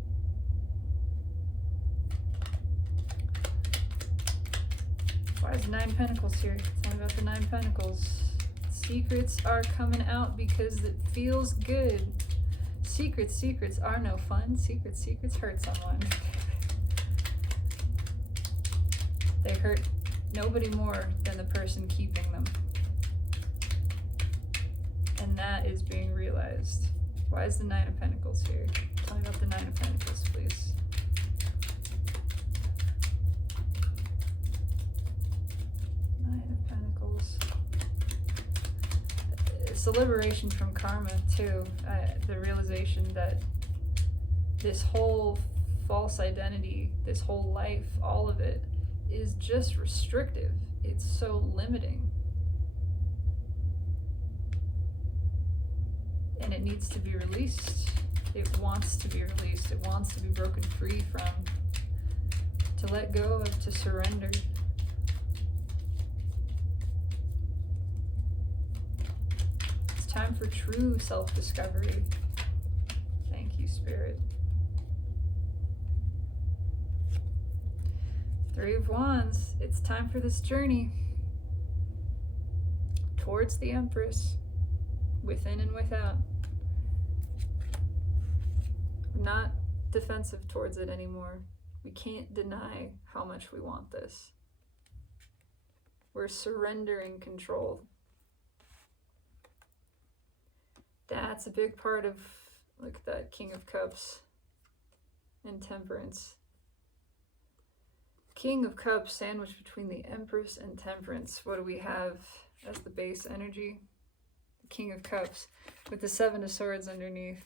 Why is 9 Pentacles here? Tell me about the 9 Pentacles. Secrets are coming out because it feels good. Secrets are no fun. Secrets hurt someone. They hurt nobody more than the person keeping them. And that is being realized. Why is the 9 of Pentacles here? Tell me about the 9 of Pentacles, please. It's a liberation from karma too. The realization that this whole false identity, this whole life, all of it is just restrictive. It's so limiting. And it needs to be released. It wants to be released. It wants to be broken free from, to let go of, to surrender. Time for true self-discovery. Thank you, Spirit. 3 of Wands. It's time for this journey towards the Empress, within and without. We're not defensive towards it anymore. We can't deny how much we want this. We're surrendering control. That's a big part of, look at that, King of Cups and Temperance. King of Cups sandwiched between the Empress and Temperance. What do we have as the base energy? The King of Cups with the 7 of Swords underneath.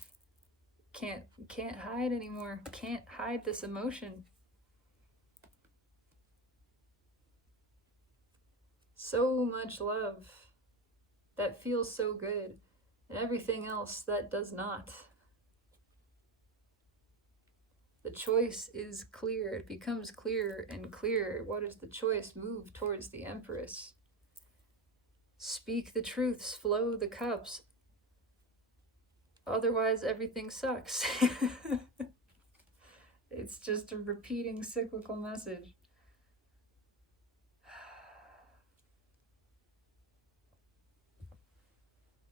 Can't hide anymore. Can't hide this emotion. So much love. That feels so good. And everything else that does not. The choice is clear. It becomes clearer and clearer. What is the choice? Move towards the Empress. Speak the truths. Flow the cups. Otherwise, everything sucks. It's just a repeating cyclical message.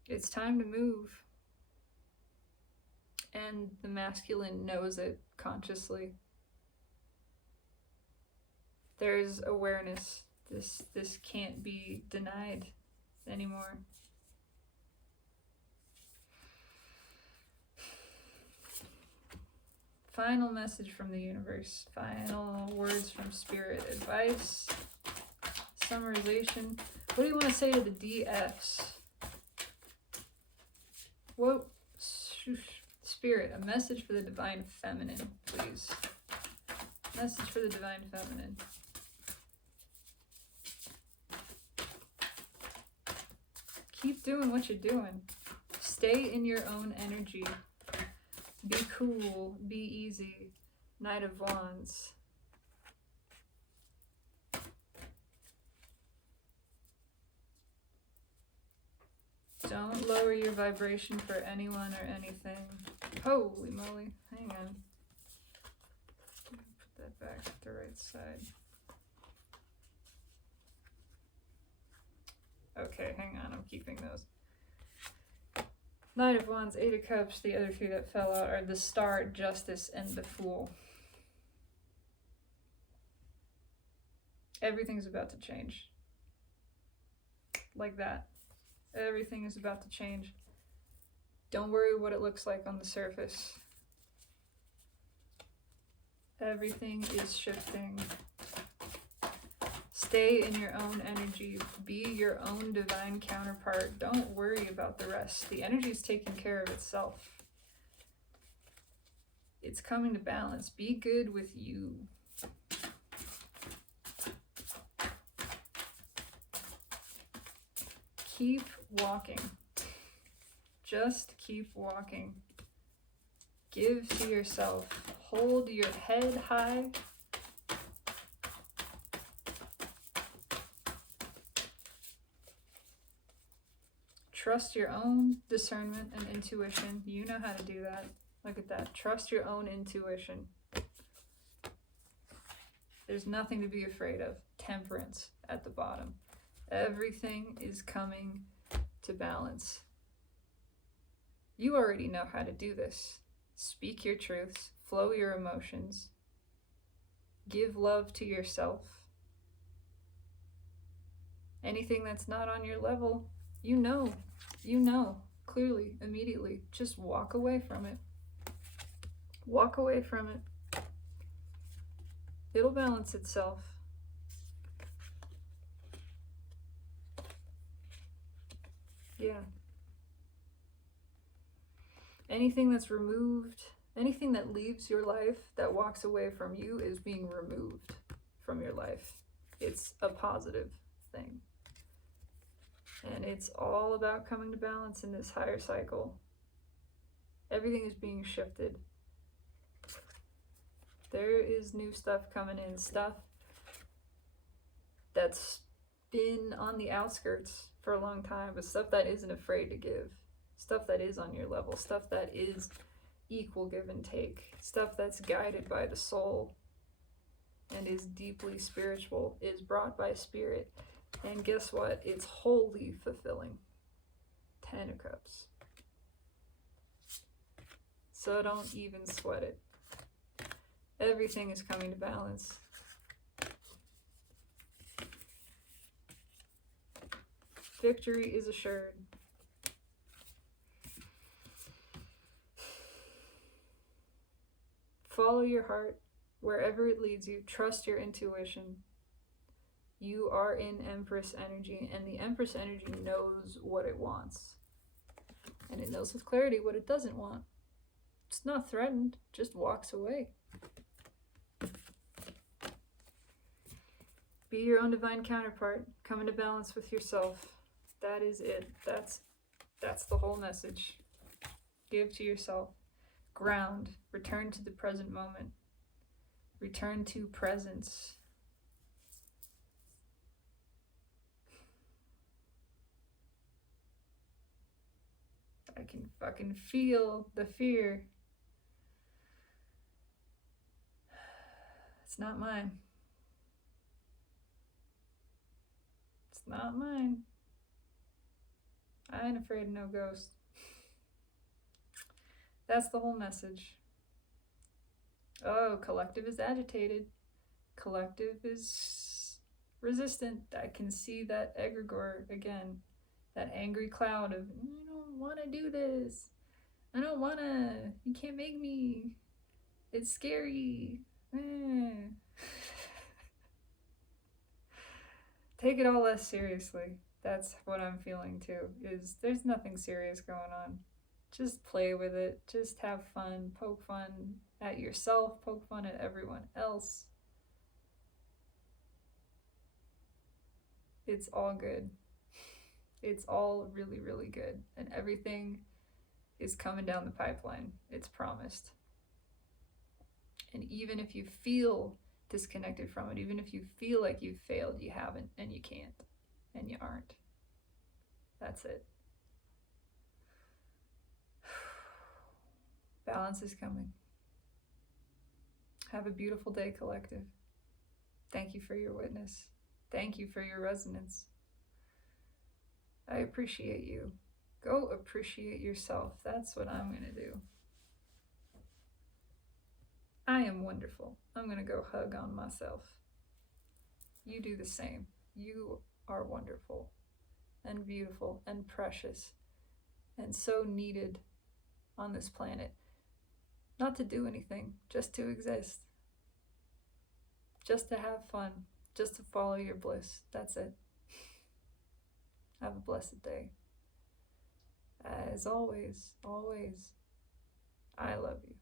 It's time to move. And the masculine knows it consciously. There's awareness. This can't be denied anymore. Final message from the universe. Final words from Spirit. Advice. Summarization. What do you want to say to the DFs? Whoa, Spirit, a message for the Divine Feminine, please. Message for the Divine Feminine. Keep doing what you're doing. Stay in your own energy. Be cool, be easy. Knight of Wands. Don't lower your vibration for anyone or anything. Holy moly. Hang on. Put that back to the right side. Okay, hang on. I'm keeping those. Knight of Wands, 8 of Cups. The other 2 that fell out are the Star, Justice, and the Fool. Everything's about to change. Like that. Everything is about to change. Don't worry what it looks like on the surface. Everything is shifting. Stay in your own energy. Be your own divine counterpart. Don't worry about the rest. The energy is taking care of itself. It's coming to balance. Be good with you. Keep walking. Just keep walking. Give to yourself. Hold your head high. Trust your own discernment and intuition. You know how to do that. Look at that. Trust your own intuition. There's nothing to be afraid of. Temperance at the bottom. Everything is coming to balance. You already know how to do this. Speak your truths. Flow your emotions. Give love to yourself. Anything that's not on your level, you know, clearly, immediately. Just walk away from it. Walk away from it. It'll balance itself. Yeah. Anything that's removed, anything that leaves your life, that walks away from you, is being removed from your life. It's a positive thing. And it's all about coming to balance in this higher cycle. Everything is being shifted. There is new stuff coming in, stuff that's been on the outskirts for a long time, but stuff that isn't afraid to give, stuff that is on your level, stuff that is equal give and take, stuff that's guided by the soul and is deeply spiritual, is brought by spirit. And guess what? It's wholly fulfilling. 10 of Cups. So don't even sweat it. Everything is coming to balance. Victory is assured. Follow your heart wherever it leads you. Trust your intuition. You are in Empress energy, and the Empress energy knows what it wants. And it knows with clarity what it doesn't want. It's not threatened, just walks away. Be your own divine counterpart. Come into balance with yourself. That is it. That's the whole message. Give to yourself. Ground. Return to the present moment. Return to presence. I can fucking feel the fear. It's not mine. It's not mine. I ain't afraid of no ghost. That's the whole message. Oh, collective is agitated. Collective is resistant. I can see that egregore again. That angry cloud of, I don't want to do this. I don't want to. You can't make me. It's scary. Take it all less seriously. That's what I'm feeling too, is there's nothing serious going on. Just play with it. Just have fun. Poke fun at yourself. Poke fun at everyone else. It's all good. It's all really, really good. And everything is coming down the pipeline. It's promised. And even if you feel disconnected from it, even if you feel like you've failed, you haven't, and you can't, and you aren't. That's it. Balance is coming. Have a beautiful day, collective. Thank you for your witness. Thank you for your resonance. I appreciate you. Go appreciate yourself. That's what I'm going to do. I am wonderful. I'm going to go hug on myself. You do the same. You are wonderful and beautiful and precious and so needed on this planet. Not to do anything, just to exist. Just to have fun. Just to follow your bliss. That's it. Have a blessed day. As always, I love you.